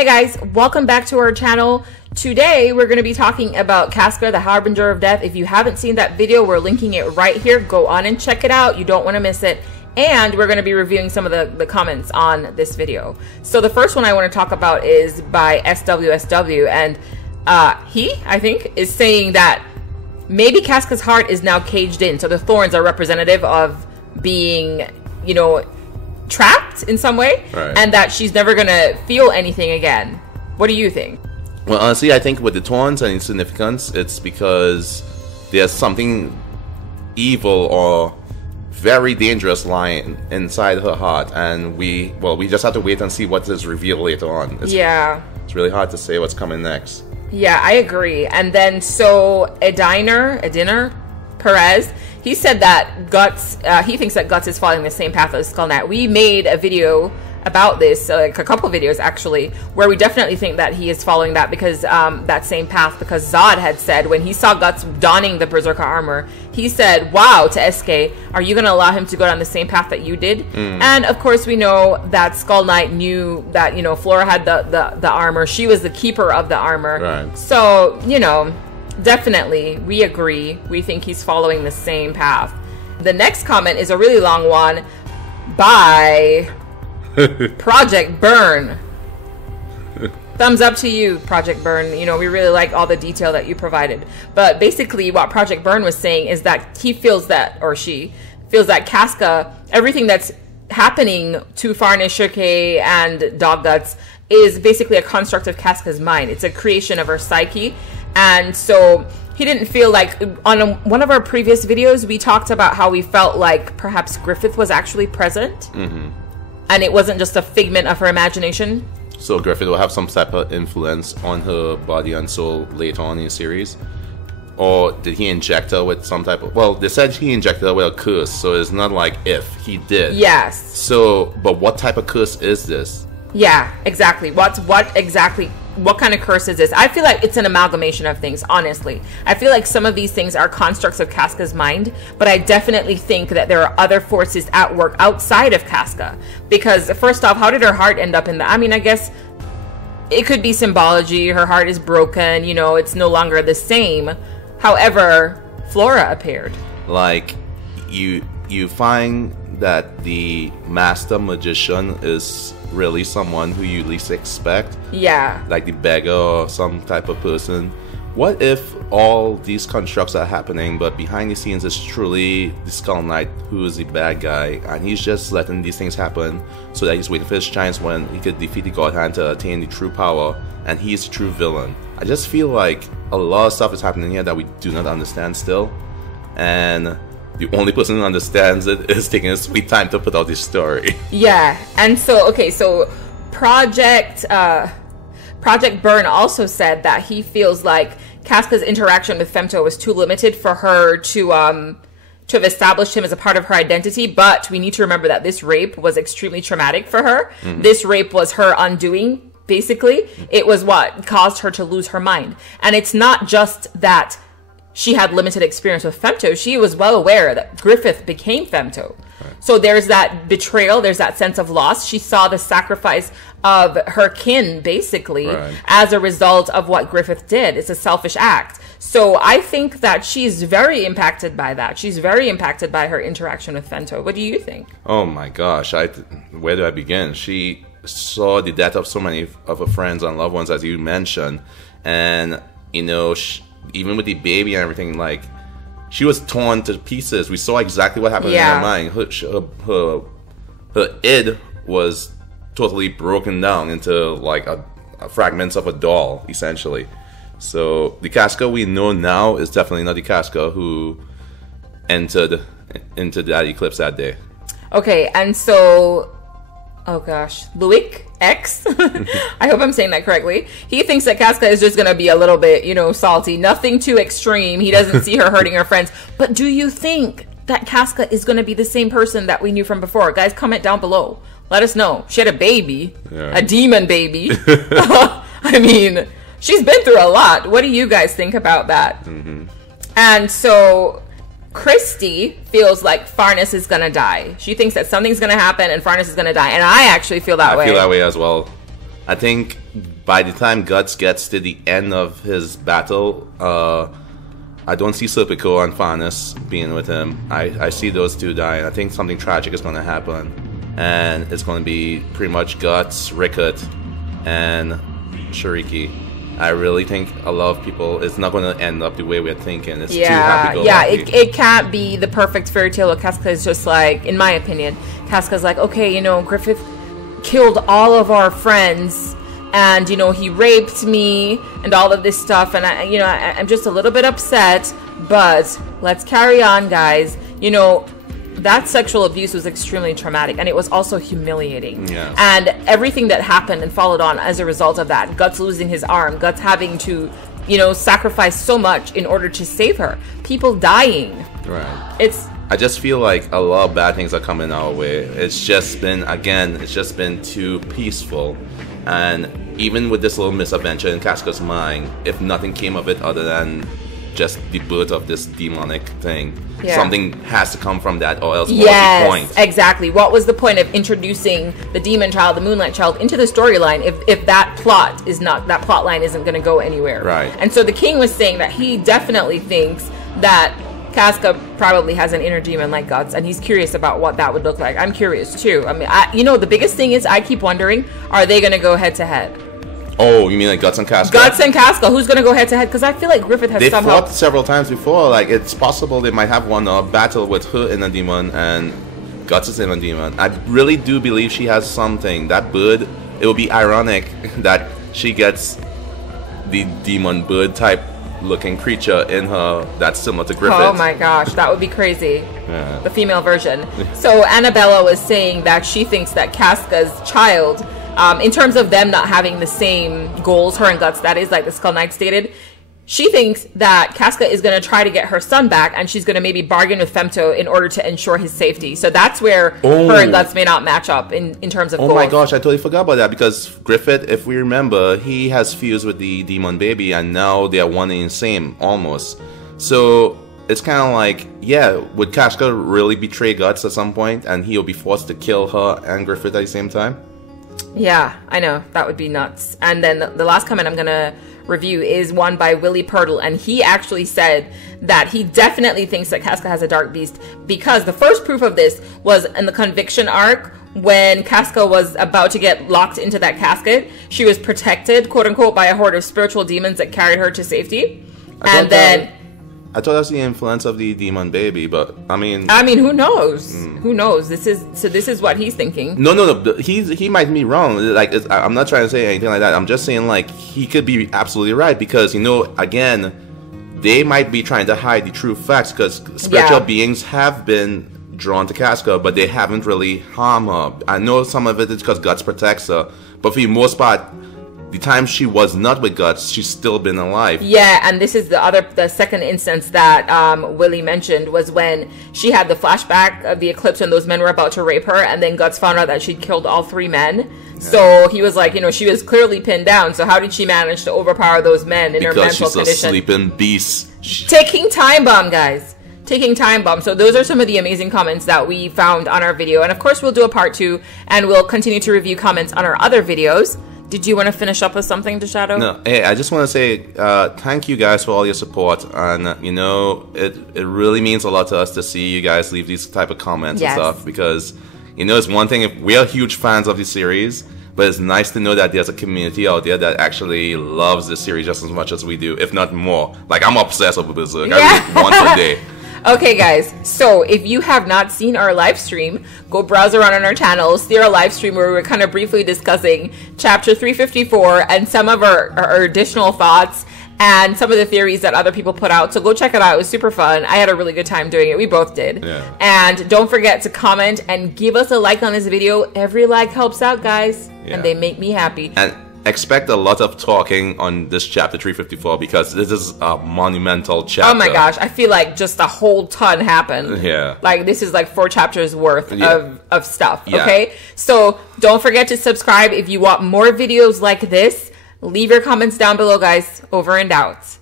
Hey guys, welcome back to our channel. Today we're going to be talking about Casca the Harbinger of Death. If you haven't seen that video, we're linking it right here. Go on and check it out. You don't want to miss it. And we're going to be reviewing some of the comments on this video. So the first one I want to talk about is by SWSW, and he, I think, is saying that maybe Casca's heart is now caged in. So the thorns are representative of being, you know, trapped in some way, right, and that she's never gonna feel anything again. What do you think? Well, honestly, I think with the thorns and its significance, it's because there's something evil or very dangerous lying inside her heart, and we just have to wait and see what is revealed later on. It's really hard to say what's coming next. Yeah, I agree. And then so Ediner Perez, he said that Guts, he thinks that Guts is following the same path as Skull Knight. We made a video about this, like a couple videos actually, where we definitely think that he is following that because that same path, because Zod had said when he saw Guts donning the Berserker armor, he said, wow, to SK, are you going to allow him to go down the same path that you did? And of course we know that Skull Knight knew that, you know, Flora had the armor. She was the keeper of the armor. Right. So, you know, definitely, we agree. We think he's following the same path. The next comment is a really long one by Project Burn. Thumbs up to you, Project Burn. You know, we really like all the detail that you provided. But basically, what Project Burn was saying is that he feels that, or she feels that Casca, everything that's happening to Farnus, Shirkei, and Dog Guts is basically a construct of Casca's mind. It's a creation of her psyche. And so he didn't feel like, on one of our previous videos, we talked about how we felt like perhaps Griffith was actually present. And it wasn't just a figment of her imagination. So Griffith will have some type of influence on her body and soul later on in the series? Or did he inject her with some type of... Well, they said he injected her with a curse, so it's not like if he did. Yes. So, but what type of curse is this? Yeah, exactly. What kind of curse is this? I feel like it's an amalgamation of things, honestly. I feel like some of these things are constructs of Casca's mind, but I definitely think that there are other forces at work outside of Casca. Because, first off, how did her heart end up in that? I mean, I guess it could be symbology. Her heart is broken, you know, it's no longer the same. However, Flora appeared. Like, you find that the master magician is really someone who you least expect. Yeah. Like the beggar or some type of person. What if all these constructs are happening, but behind the scenes is truly the Skull Knight who is the bad guy, and he's just letting these things happen so that he's waiting for his chance when he could defeat the God Hand to attain the true power, and he's the true villain. I just feel like a lot of stuff is happening here that we do not understand still, and the only person who understands it is taking a sweet time to put out this story. Yeah, and so, okay, so Project Burn also said that he feels like Casca's interaction with Femto was too limited for her to have established him as a part of her identity, but we need to remember that this rape was extremely traumatic for her. This rape was her undoing, basically. It was what caused her to lose her mind. And it's not just that she had limited experience with Femto. She was well aware that Griffith became Femto. Right. So there's that betrayal, there's that sense of loss. She saw the sacrifice of her kin, basically, as a result of what Griffith did. It's a selfish act. So I think that she's very impacted by that. She's very impacted by her interaction with Femto. What do you think? Oh my gosh, where do I begin? She saw the death of so many of her friends and loved ones, as you mentioned, and, you know, even with the baby and everything, like, she was torn to pieces. We saw exactly what happened in her mind. Her id was totally broken down into like a fragments of a doll, essentially. So the Casca we know now is definitely not the Casca who entered into that eclipse that day. Okay, and so, oh gosh, Luik X, I hope I'm saying that correctly. He thinks that Casca is just going to be a little bit, you know, salty. Nothing too extreme. He doesn't see her hurting her friends. But do you think that Casca is going to be the same person that we knew from before? Guys, comment down below. Let us know. She had a baby, a demon baby. I mean, she's been through a lot. What do you guys think about that? And so Christy feels like Farnus is gonna die. She thinks that something's gonna happen and Farnus is gonna die, and I actually feel that way. I feel that way as well. I think by the time Guts gets to the end of his battle, I don't see Serpico and Farnus being with him. I see those two dying. I think something tragic is going to happen. And it's going to be pretty much Guts, Rickett, and Shiriki. I really think a lot of people, it's not going to end up the way we're thinking. It's too happy-go-lucky. It can't be the perfect fairy tale. Casca is just like, in my opinion, Casca's like, okay, you know, Griffith killed all of our friends, and, you know, he raped me, and all of this stuff, and, I'm just a little bit upset, but let's carry on, guys. You know, that sexual abuse was extremely traumatic, and it was also humiliating. Yes. And everything that happened and followed on as a result of that, Guts losing his arm, Guts having to, you know, sacrifice so much in order to save her, people dying. Right. I just feel like a lot of bad things are coming our way. It's just been too peaceful. And even with this little misadventure in Casca's mind, if nothing came of it other than just the birth of this demonic thing, something has to come from that, or else what was the point? Exactly. What was the point of introducing the demon child, the moonlight child, into the storyline if that plot line isn't going to go anywhere? Right. And so the king was saying that he definitely thinks that Casca probably has an inner demon like Guts, and he's curious about what that would look like. I'm curious too. I mean, the biggest thing is I keep wondering, are they going to go head to head? Oh, you mean like Guts and Casca? Guts and Casca. Who's going to go head to head? Because I feel like Griffith has somehow... They fought several times before. Like, it's possible they might have one battle with her inner demon and Guts' inner demon. I really do believe she has something. That bird, it would be ironic that she gets the demon bird type looking creature in her that's similar to Griffith. Oh my gosh, that would be crazy. Yeah. The female version. So Annabella was saying that she thinks that Casca's child, in terms of them not having the same goals, her and Guts, that is, like the Skull Knight stated, she thinks that Casca is going to try to get her son back, and she's going to maybe bargain with Femto in order to ensure his safety. So that's where her and Guts may not match up in terms of goals. Oh my gosh, I totally forgot about that, because Griffith, if we remember, he has fused with the demon baby, and now they are one and the same, almost. So it's kind of like, yeah, would Casca really betray Guts at some point, and he'll be forced to kill her and Griffith at the same time? Yeah, I know. That would be nuts. And then the last comment I'm going to review is one by Willie Purtle, and he actually said that he definitely thinks that Casca has a dark beast, because the first proof of this was in the conviction arc when Casca was about to get locked into that casket. She was protected, quote unquote, by a horde of spiritual demons that carried her to safety. I thought that's the influence of the demon baby, but I mean, who knows? Who knows? This is what he's thinking. No. He might be wrong. Like, I'm not trying to say anything like that. I'm just saying, like, he could be absolutely right, because, again, they might be trying to hide the true facts, because spiritual beings have been drawn to Casca, but they haven't really harmed her. I know some of it is because Guts protects her, but for the most part, the time she was not with Guts, she's still been alive. Yeah, and this is the second instance that Willie mentioned, was when she had the flashback of the eclipse and those men were about to rape her, and then Guts found out that she'd killed all 3 men. Yeah. So he was like, she was clearly pinned down, so how did she manage to overpower those men in her mental condition? Because she's a sleeping beast. Taking time bomb, guys. Taking time bomb. So those are some of the amazing comments that we found on our video. And of course, we'll do a part 2, and we'll continue to review comments on our other videos. Did you want to finish up with something, DeShadow? No. Hey, I just want to say thank you guys for all your support. And, it really means a lot to us to see you guys leave these type of comments and stuff. Because, it's one thing if we are huge fans of the series, but it's nice to know that there's a community out there that actually loves this series just as much as we do, if not more. Like, I'm obsessed with Berserk. I read once a day. Okay, guys, so if you have not seen our live stream, go browse around on our channel, see our live stream where we're kind of briefly discussing chapter 354 and some of our additional thoughts and some of the theories that other people put out. So go check it out. It was super fun. I had a really good time doing it. We both did. Yeah. And don't forget to comment and give us a like on this video. Every like helps out, guys, and they make me happy. And expect a lot of talking on this chapter 354, because this is a monumental chapter. Oh my gosh, I feel like just a whole ton happened. Yeah. Like, this is like 4 chapters worth of stuff, okay? So don't forget to subscribe if you want more videos like this. Leave your comments down below, guys. Over and out.